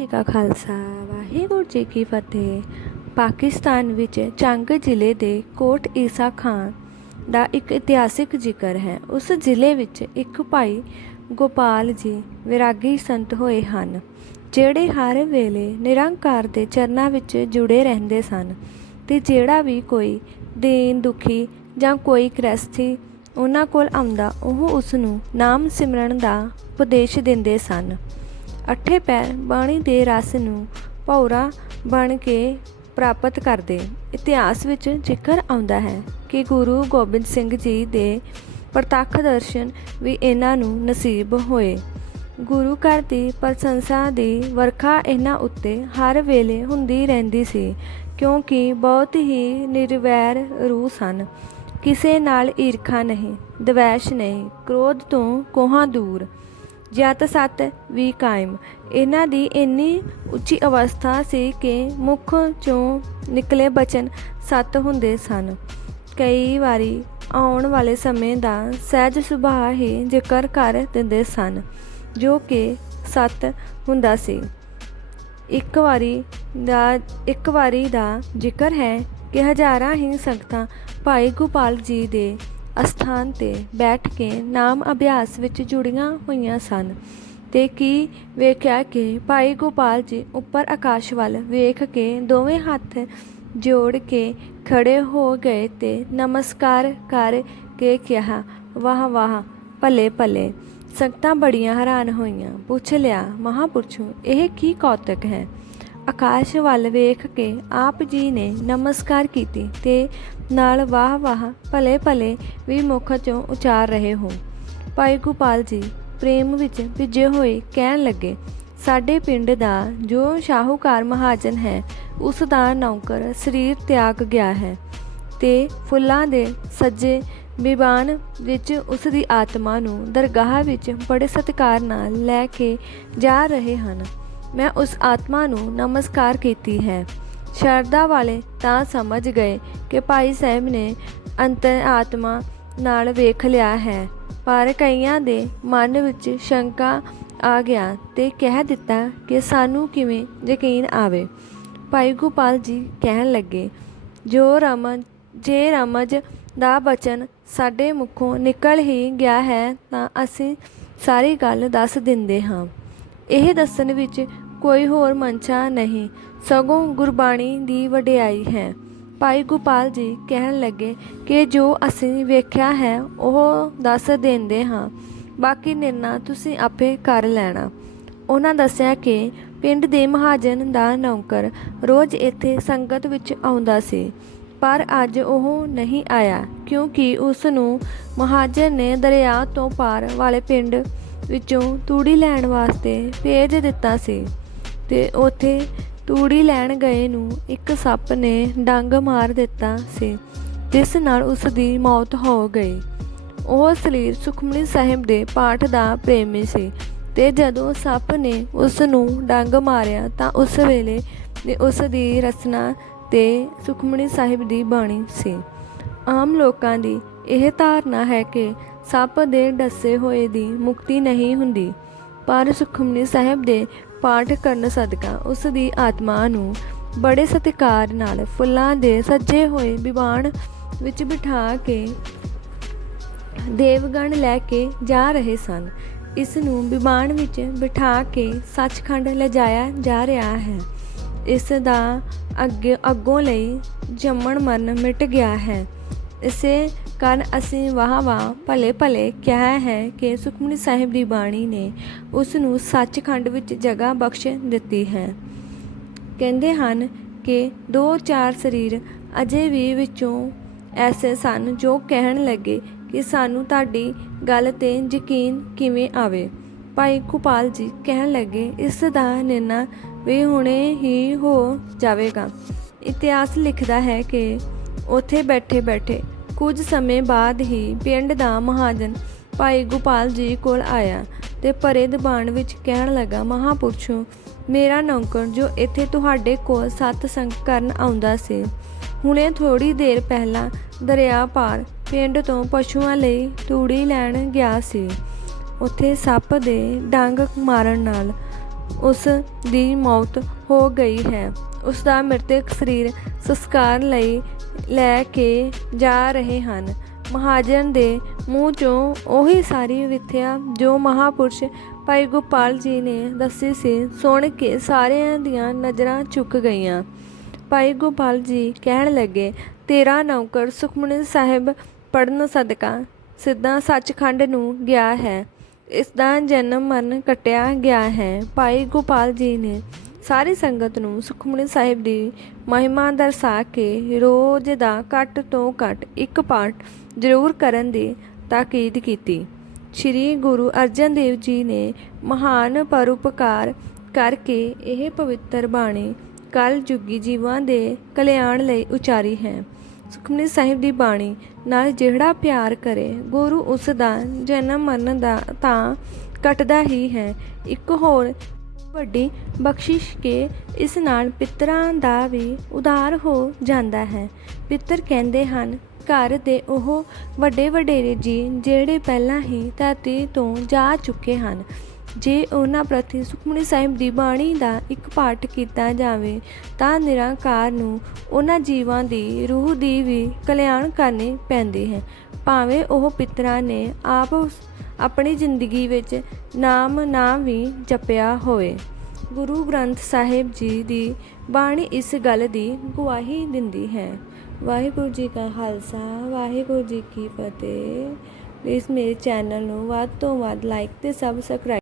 ਜੀ ਕਾ ਖਾਲਸਾ, ਵਾਹਿਗੁਰੂ ਜੀ ਕੀ ਫਤਿਹ। ਪਾਕਿਸਤਾਨ ਵਿੱਚ ਚੰਗ ਜ਼ਿਲ੍ਹੇ ਦੇ ਕੋਟ ਈਸਾ ਖਾਨ ਦਾ ਇੱਕ ਇਤਿਹਾਸਿਕ ਜ਼ਿਕਰ ਹੈ। ਉਸ ਜ਼ਿਲ੍ਹੇ ਵਿੱਚ ਇੱਕ ਭਾਈ ਗੋਪਾਲ ਜੀ ਵਿਰਾਗੀ ਸੰਤ ਹੋਏ ਹਨ, ਜਿਹੜੇ ਹਰ ਵੇਲੇ ਨਿਰੰਕਾਰ ਦੇ ਚਰਨਾਂ ਵਿੱਚ ਜੁੜੇ ਰਹਿੰਦੇ ਸਨ ਤੇ ਜਿਹੜਾ ਵੀ ਕੋਈ ਦੀਨ ਦੁਖੀ ਜਾਂ ਕੋਈ ਗ੍ਰਸਥੀ ਉਹਨਾਂ ਕੋਲ ਆਉਂਦਾ, ਉਹ ਉਸ ਨੂੰ ਨਾਮ ਸਿਮਰਨ ਦਾ ਉਪਦੇਸ਼ ਦਿੰਦੇ ਸਨ। ਅੱਠੇ ਪੈਰ ਬਾਣੀ ਦੇ ਰਸ ਨੂੰ ਭੌਰਾ ਬਣ ਕੇ ਪ੍ਰਾਪਤ ਕਰਦੇ। ਇਤਿਹਾਸ ਵਿੱਚ ਜ਼ਿਕਰ ਆਉਂਦਾ ਹੈ ਕਿ ਗੁਰੂ ਗੋਬਿੰਦ ਸਿੰਘ ਜੀ ਦੇ ਪ੍ਰਤੱਖ ਦਰਸ਼ਨ ਵੀ ਇਹਨਾਂ ਨੂੰ ਨਸੀਬ ਹੋਏ। ਗੁਰੂ ਘਰ ਦੀ ਪ੍ਰਸ਼ੰਸਾ ਦੀ ਵਰਖਾ ਇਹਨਾਂ ਉੱਤੇ ਹਰ ਵੇਲੇ ਹੁੰਦੀ ਰਹਿੰਦੀ ਸੀ, ਕਿਉਂਕਿ ਬਹੁਤ ਹੀ ਨਿਰਵੈਰ ਰੂਹ ਸਨ। ਕਿਸੇ ਨਾਲ ਈਰਖਾ ਨਹੀਂ, ਦਵੈਸ਼ ਨਹੀਂ, ਕ੍ਰੋਧ ਤੋਂ ਕੋਹਾਂ ਦੂਰ। ਜਤ ਸਤ ਵੀ ਕਾਇਮ। ਇਹਨਾਂ ਦੀ ਇੰਨੀ ਉੱਚੀ ਅਵਸਥਾ ਸੀ ਕਿ ਮੁਖ ਚੋਂ ਨਿਕਲੇ ਬਚਨ ਸਤ ਹੁੰਦੇ ਸਨ। ਕਈ ਵਾਰੀ ਆਉਣ ਵਾਲੇ ਸਮੇਂ ਦਾ ਸਹਿਜ ਸੁਭਾਅ ਹੀ ਜ਼ਿਕਰ ਕਰ ਦਿੰਦੇ ਸਨ, ਜੋ ਕਿ ਸਤ ਹੁੰਦਾ ਸੀ। ਇੱਕ ਵਾਰੀ ਦਾ, ਇੱਕ ਵਾਰੀ ਦਾ ਜ਼ਿਕਰ ਹੈ ਕਿ ਹਜ਼ਾਰਾਂ ਹੀ ਸੰਗਤਾਂ ਭਾਈ ਗੋਪਾਲ ਜੀ ਦੇ ਅਸਥਾਨ ਤੇ ਬੈਠ ਕੇ ਨਾਮ ਅਭਿਆਸ ਵਿੱਚ ਜੁੜੀਆਂ ਹੋਈਆਂ ਸਨ ਤੇ ਕੀ ਵੇਖਿਆ ਕਿ ਭਾਈ ਗੋਪਾਲ ਜੀ ਉੱਪਰ ਆਕਾਸ਼ ਵੱਲ ਵੇਖ ਕੇ ਦੋਵੇਂ ਹੱਥ ਜੋੜ ਕੇ ਖੜੇ ਹੋ ਗਏ ਤੇ ਨਮਸਕਾਰ ਕਰ ਕੇ ਕਿਹਾ, ਵਾਹ ਵਾਹ, ਭਲੇ ਭਲੇ। ਸੰਗਤਾਂ ਬੜੀਆਂ ਹੈਰਾਨ ਹੋਈਆਂ। ਪੁੱਛ ਲਿਆ, ਮਹਾਪੁਰਸ਼ੋ, ਇਹ ਕੀ ਕੌਤਕ ਹੈ? ਆਕਾਸ਼ ਵੱਲ ਵੇਖ ਕੇ ਆਪ ਜੀ ਨੇ ਨਮਸਕਾਰ ਕੀਤੀ ਤੇ ਨਾਲ ਵਾਹ ਵਾਹ ਭਲੇ ਭਲੇ ਵੀ ਮੁਖ ਚੋਂ ਉਚਾਰ ਰਹੇ ਹੋ। ਭਾਈ ਗੋਪਾਲ ਜੀ ਪ੍ਰੇਮ ਵਿੱਚ ਭਿੱਜੇ ਹੋਏ ਕਹਿਣ ਲੱਗੇ, ਸਾਡੇ ਪਿੰਡ ਦਾ ਜੋ ਸ਼ਾਹੂਕਾਰ ਮਹਾਜਨ ਹੈ, ਉਸ ਦਾ ਨੌਕਰ ਸਰੀਰ ਤਿਆਗ ਗਿਆ ਹੈ ਤੇ ਫੁੱਲਾਂ ਦੇ ਸੱਜੇ ਵਿਵਾਨ ਵਿੱਚ ਉਸ ਦੀ ਆਤਮਾ ਨੂੰ ਦਰਗਾਹ ਵਿੱਚ ਬੜੇ ਸਤਿਕਾਰ ਨਾਲ ਲੈ ਕੇ ਜਾ ਰਹੇ ਹਨ। ਮੈਂ ਉਸ ਆਤਮਾ ਨੂੰ ਨਮਸਕਾਰ ਕੀਤੀ ਹੈ। ਸ਼ਰਧਾ ਵਾਲੇ ਤਾਂ ਸਮਝ ਗਏ ਕਿ ਭਾਈ ਸਾਹਿਬ ਨੇ ਅੰਤਰ ਆਤਮਾ ਨਾਲ ਵੇਖ ਲਿਆ ਹੈ। ਪਰ ਕਈਆਂ ਦੇ ਮਨ ਵਿੱਚ ਸ਼ੰਕਾ ਆ ਗਿਆ ਤੇ ਕਹਿ ਦਿੱਤਾ ਕਿ ਸਾਨੂੰ ਕਿਵੇਂ ਯਕੀਨ ਆਵੇ। ਭਾਈ ਗੋਪਾਲ ਜੀ ਕਹਿਣ ਲੱਗੇ, ਜੋ ਰਮਨ ਜੇ ਰਮਜ ਦਾ ਬਚਨ ਸਾਡੇ ਮੁਖੋਂ ਨਿਕਲ ਹੀ ਗਿਆ ਹੈ ਤਾਂ ਅਸੀਂ ਸਾਰੀ ਗੱਲ ਦੱਸ ਦਿੰਦੇ ਹਾਂ। ਇਹ ਦੱਸਣ ਵਿੱਚ ਕੋਈ ਹੋਰ ਮਨਸ਼ਾ ਨਹੀਂ। ਸਗੋਂ ਗੁਰਬਾਣੀ ਦੀ ਵਡਿਆਈ ਹੈ। ਭਾਈ ਗੋਪਾਲ ਜੀ ਕਹਿਣ ਲੱਗੇ ਕਿ ਜੋ ਅਸੀਂ ਵੇਖਿਆ ਹੈ, ਉਹ ਦੱਸ ਦਿੰਦੇ ਹਾਂ। ਬਾਕੀ ਨਿਰਣਾ ਤੁਸੀਂ ਆਪੇ ਕਰ ਲੈਣਾ। ਉਹਨਾਂ ਦੱਸਿਆ ਕਿ ਪਿੰਡ ਦੇ ਮਹਾਜਨ ਦਾ ਨੌਕਰ ਰੋਜ਼ ਇੱਥੇ ਸੰਗਤ ਵਿੱਚ ਆਉਂਦਾ ਸੀ, ਪਰ ਅੱਜ ਉਹ ਨਹੀਂ ਆਇਆ, ਕਿਉਂਕਿ ਉਸ ਨੂੰ ਮਹਾਜਨ ਨੇ ਦਰਿਆ ਤੋਂ ਪਾਰ ਵਾਲੇ ਪਿੰਡ ਵਿੱਚੋਂ ਤੂੜੀ ਲੈਣ ਵਾਸਤੇ ਭੇਜ ਦਿੱਤਾ ਸੀ। ਤੇ ਉੱਥੇ ਤੂੜੀ ਲੈਣ ਗਏ ਨੂੰ ਇੱਕ ਸੱਪ ਨੇ ਡੰਗ ਮਾਰ ਦਿੱਤਾ ਸੀ, ਜਿਸ ਨਾਲ ਉਸ ਦੀ ਮੌਤ ਹੋ ਗਈ। ਉਹ ਸਲੀਰ ਸੁਖਮਨੀ ਸਾਹਿਬ ਦੇ ਪਾਠ ਦਾ ਪ੍ਰੇਮੀ ਸੀ ਤੇ ਜਦੋਂ ਸੱਪ ਨੇ ਉਸ ਨੂੰ ਡੰਗ ਮਾਰਿਆ ਤਾਂ ਉਸ ਵੇਲੇ ਉਸ ਦੀ ਰਚਨਾ ਤੇ ਸੁਖਮਨੀ ਸਾਹਿਬ ਦੀ ਬਾਣੀ ਸੀ। ਆਮ ਲੋਕਾਂ ਦੀ ਇਹ ਧਾਰਨਾ ਹੈ ਕਿ ਸੱਪ ਦੇ ਡੱਸੇ ਹੋਏ ਦੀ ਮੁਕਤੀ ਨਹੀਂ ਹੁੰਦੀ, ਪਰ ਸੁਖਮਨੀ ਸਾਹਿਬ ਦੇ ਪਾਠ ਕਰਨ ਸਦਕਾ ਉਸ ਦੀ ਆਤਮਾ ਨੂੰ ਬੜੇ ਸਤਿਕਾਰ ਨਾਲ ਫੁੱਲਾਂ ਦੇ ਸੱਜੇ ਹੋਏ ਵਿਵਾਨ ਵਿੱਚ ਬਿਠਾ ਕੇ ਦੇਵਗਣ ਲੈ ਕੇ ਜਾ ਰਹੇ ਸਨ। ਇਸ ਨੂੰ ਵਿਮਾਨ ਵਿੱਚ ਬਿਠਾ ਕੇ ਸੱਚਖੰਡ ਲਿਜਾਇਆ ਜਾ ਰਿਹਾ ਹੈ। ਇਸ ਦਾ ਅੱਗੇ ਅੱਗੋਂ ਲਈ ਜੰਮਣ ਮਰਨ ਮਿਟ ਗਿਆ ਹੈ। ਇਸੇ ਕਾਰਨ ਅਸੀਂ ਵਾਹ ਵਾਹ ਭਲੇ ਭਲੇ ਕਿਹਾ ਹੈ ਕਿ ਸੁਖਮਨੀ ਸਾਹਿਬ ਦੀ ਬਾਣੀ ਨੇ ਉਸ ਨੂੰ ਸੱਚਖੰਡ ਵਿੱਚ ਜਗ੍ਹਾ ਬਖਸ਼ ਦਿੱਤੀ ਹੈ। ਕਹਿੰਦੇ ਹਨ ਕਿ ਦੋ ਚਾਰ ਸਰੀਰ ਅਜੇ ਵੀ ਵਿੱਚੋਂ ਐਸੇ ਸਨ ਜੋ ਕਹਿਣ ਲੱਗੇ ਕਿ ਸਾਨੂੰ ਤੁਹਾਡੀ ਗੱਲ ਤੇ ਯਕੀਨ ਕਿਵੇਂ ਆਵੇ। ਭਾਈ ਗੋਪਾਲ ਜੀ ਕਹਿਣ ਲੱਗੇ, ਇਸ ਦਾ ਨਿਰਣਾ ਵੀ ਹੁਣੇ ਹੀ ਹੋ ਜਾਵੇਗਾ। ਇਤਿਹਾਸ ਲਿਖਦਾ ਹੈ ਕਿ ਉੱਥੇ ਬੈਠੇ ਬੈਠੇ ਕੁਝ ਸਮੇਂ ਬਾਅਦ ਹੀ ਪਿੰਡ ਦਾ ਮਹਾਜਨ ਭਾਈ ਗੋਪਾਲ ਜੀ ਕੋਲ ਆਇਆ ਤੇ ਭਰੇ ਦਬਾਨ ਵਿੱਚ ਕਹਿਣ ਲੱਗਾ, ਮਹਾਪੁਰਸ਼ੋ, ਮੇਰਾ ਨੌਕਰ ਜੋ ਇੱਥੇ ਤੁਹਾਡੇ ਕੋਲ ਸਤਸੰਗ ਕਰਨ ਆਉਂਦਾ ਸੀ, ਹੁਣੇ ਥੋੜੀ ਦੇਰ ਪਹਿਲਾਂ ਦਰਿਆ ਪਾਰ ਪਿੰਡ ਤੋਂ ਪਸ਼ੂਆਂ ਲਈ ਤੂੜੀ ਲੈਣ ਗਿਆ ਸੀ। ਉੱਥੇ ਸੱਪ ਦੇ ਡੰਗ ਮਾਰਨ ਨਾਲ ਉਸ ਦੀ ਮੌਤ ਹੋ ਗਈ ਹੈ। ਉਸ ਦਾ ਮ੍ਰਿਤਕ ਸਰੀਰ ਸੰਸਕਾਰ ਲਈ ਲੈ ਕੇ ਜਾ ਰਹੇ ਹਨ। ਮਹਾਜਨ ਦੇ ਮੂੰਹ ਚੋਂ ਉਹੀ ਸਾਰੀ ਵਿਥਿਆ ਜੋ ਮਹਾਪੁਰਸ਼ ਭਾਈ ਗੋਪਾਲ ਜੀ ਨੇ ਦੱਸੀ ਸੀ, ਸੁਣ ਕੇ ਸਾਰਿਆਂ ਦੀਆਂ ਨਜ਼ਰਾਂ ਝੁਕ ਗਈਆਂ। ਭਾਈ ਗੋਪਾਲ ਜੀ ਕਹਿਣ ਲੱਗੇ, ਤੇਰਾ ਨੌਕਰ ਸੁਖਮਨੀ ਸਾਹਿਬ ਪੜਨ ਸਦਕਾ ਸਿੱਧਾ ਸੱਚਖੰਡ ਨੂੰ ਗਿਆ ਹੈ। ਇਸ ਦਾ ਜਨਮ ਮਰਨ ਕਟਿਆ ਗਿਆ ਹੈ। ਭਾਈ ਗੋਪਾਲ ਜੀ ਨੇ ਸਾਰੀ ਸੰਗਤ ਨੂੰ ਸੁਖਮਨੀ ਸਾਹਿਬ ਦੀ ਮਹਿਮਾ ਦਰਸਾ ਕੇ ਰੋਜ਼ ਦਾ ਘੱਟ ਤੋਂ ਘੱਟ ਇੱਕ ਪਾਠ ਜ਼ਰੂਰ ਕਰਨ ਦੀ ਤਾਕੀਦ ਕੀਤੀ। ਸ਼੍ਰੀ ਗੁਰੂ ਅਰਜਨ ਦੇਵ ਜੀ ਨੇ ਮਹਾਨ ਪਰਉਪਕਾਰ ਕਰਕੇ ਇਹ ਪਵਿੱਤਰ ਬਾਣੀ ਕਲ ਜੁਗੀ ਜੀਵਾਂ ਦੇ ਕਲਿਆਣ ਲਈ ਉਚਾਰੀ ਹੈ। ਸੁਖਮਨੀ ਸਾਹਿਬ ਦੀ ਬਾਣੀ ਨਾਲ ਜਿਹੜਾ ਪਿਆਰ ਕਰੇ, ਗੁਰੂ ਉਸ ਦਾ ਜਨਮ ਮਰਨ ਦਾ ਤਾਂ ਕੱਟਦਾ ਹੀ ਹੈ। ਇੱਕ ਹੋਰ ਵੱਡੀ ਬਖਸ਼ਿਸ਼ ਕੇ ਇਸ ਨਾਲ ਪਿੱਤਰਾਂ ਦਾ ਵੀ ਉਧਾਰ ਹੋ ਜਾਂਦਾ ਹੈ। ਪਿੱਤਰ ਕਹਿੰਦੇ ਹਨ, ਘਰ ਦੇ ਉਹ ਵੱਡੇ ਵਡੇਰੇ ਜੀ, ਜਿਹੜੇ ਪਹਿਲਾਂ ਹੀ ਧਰਤੀ ਤੋਂ ਜਾ ਚੁੱਕੇ ਹਨ। ਜੇ ਉਹਨਾਂ ਪ੍ਰਤੀ ਸੁਖਮਨੀ ਸਾਹਿਬ ਦੀ ਬਾਣੀ ਦਾ ਇੱਕ ਪਾਠ ਕੀਤਾ ਜਾਵੇ, ਤਾਂ ਨਿਰੰਕਾਰ ਨੂੰ ਉਹਨਾਂ ਜੀਵਾਂ ਦੀ ਰੂਹ ਦੀ ਵੀ ਕਲਿਆਣ ਕਰਨੀ ਪੈਂਦੀ ਹੈ। ਭਾਵੇਂ ਉਹ ਪਿਤਰਾਂ ਨੇ ਆਪ ਆਪਣੀ ਜ਼ਿੰਦਗੀ ਵਿੱਚ ਨਾਮ ਨਾ ਵੀ ਜਪਿਆ ਹੋਵੇ। ਗੁਰੂ ਗ੍ਰੰਥ ਸਾਹਿਬ ਜੀ ਦੀ ਬਾਣੀ ਇਸ ਗੱਲ ਦੀ ਗਵਾਹੀ ਦਿੰਦੀ ਹੈ। ਵਾਹਿਗੁਰੂ ਜੀ ਕਾ ਖਾਲਸਾ, ਵਾਹਿਗੁਰੂ ਜੀ ਕੀ ਫਤਿਹ। ਪਲੀਜ਼ ਮੇਰੇ ਚੈਨਲ ਨੂੰ ਵੱਧ ਤੋਂ ਵੱਧ ਲਾਈਕ ਤੇ ਸਬਸਕ੍ਰਾਈਬ